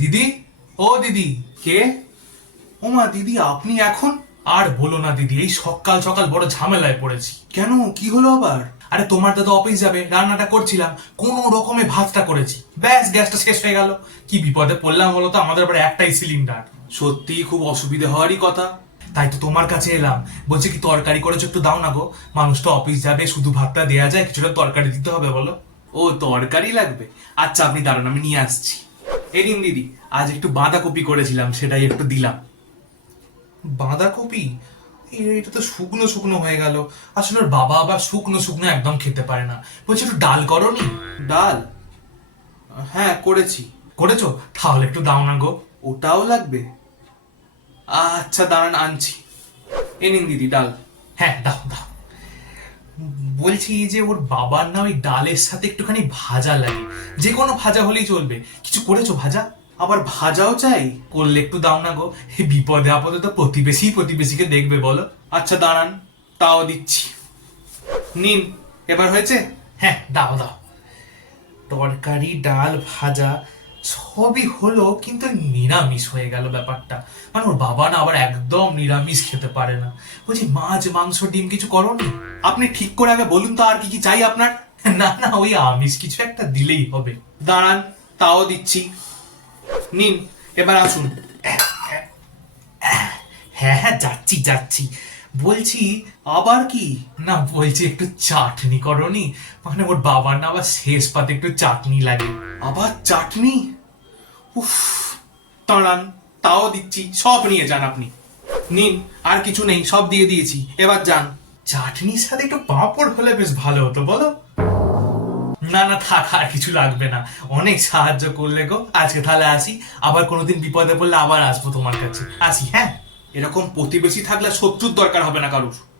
দিদি, ও দিদি। কে? ও মা, দিদি আপনি এখন? আর বলো না দিদি, এই সকাল সকাল বড় ঝামেলায় পড়েছি। কেন, কি হলো আবার? আরে তোমার দাদা অফিস যাবে, রান্নাটা করছিলাম, কোন রকমে ভাতটা করেছি, ব্যাস গ্যাসটা শেষ হয়ে গেল। কি বিপদে পড়লাম বলো তো, আমাদের আবার একটাই সিলিন্ডার। সত্যি খুব অসুবিধা হওয়ারই কথা। তাই তো তোমার কাছে এলাম, বলছি কি তরকারি করেছো, একটু দাও না গো। মানুষ তো অফিস যাবে, শুধু ভাতটা দেয়া যায়, কিছুটা তরকারি দিতে হবে বলো। ও তরকারি লাগবে, আচ্ছা আপনি দাঁড়ান, আমি নিয়ে আসছি। এই নিন দিদি, আজ একটু বাঁধাকপি করেছিলাম, সেটাই একটু দিলাম। বাঁধাকপি? এটা তো শুকনো শুকনো হয়ে গেল। আসলে ওর বাবা আবার শুকনো শুকনো একদম খেতে পারে না। বলছি একটু ডাল করনি? ডাল? হ্যাঁ করেছি। করেছো? তাহলে একটু দাও না গো। ওটাও লাগবে? আচ্ছা দাঁড়ান, আনছি। এ নিন দিদি ডাল। হ্যাঁ দাও দাও। বলছি যে ওর বাবার না ওই ডালের সাথে একটুখানি ভাজা লাগে, যে কোনো ভাজা হলেই চলবে। কিছু করেছো ভাজা? আবার ভাজাও চাই? করলে একটু দাও না গো, এই বিপদে আপদে তো প্রতিবেশী প্রতিবেশীকে দেখবে বলো। আচ্ছা দাঁড়ান, তাও দিচ্ছি। নিন, এবার হয়েছে? হ্যাঁ দাও দাও। তরকারি ডাল ভাজা সবই হলো, কিন্তু নিরামিষ হয়ে গেল ব্যাপারটা। মানে ওর বাবা না আবার একদম নিরামিষ খেতে পারে না। বলছি মাছ মাংস ডিম কিছু করনি? আপনি ঠিক করে আগে বলুন তো, আর কি কি চাই আপনার? না না, ওই আমিষ কিছু একটা দিলেই হবে। দাঁড়ান, তাও দিচ্ছি। নিন, এবার আসুন। হ্যাঁ হ্যাঁ, যাচ্ছি যাচ্ছি। বলছি আবার কি? না বলছি একটু চাটনি করনি, মানে ওর বাবার না আবার শেষ পাতে একটু চাটনি লাগে। আবার চাটনি? উফ, দাঁড়ান, তাও দিচ্ছি, সব নিয়ে যান আপনি। নিন, আর কিছু নেই, সব দিয়ে দিয়েছি, এবার যান। চাটনির সাথে একটু পাঁপড় হলে বেশ ভালো হতো বলো। না না থাক, আর কিছু লাগবে না, অনেক সাহায্য করলে গো। আজকে তাহলে আসি, আবার কোনোদিন বিপদে পড়লে আবার আসবো তোমার কাছে। আসি হ্যাঁ। এরকম প্রতিবেশী থাকলে শত্রুর দরকার হবে না কারুর।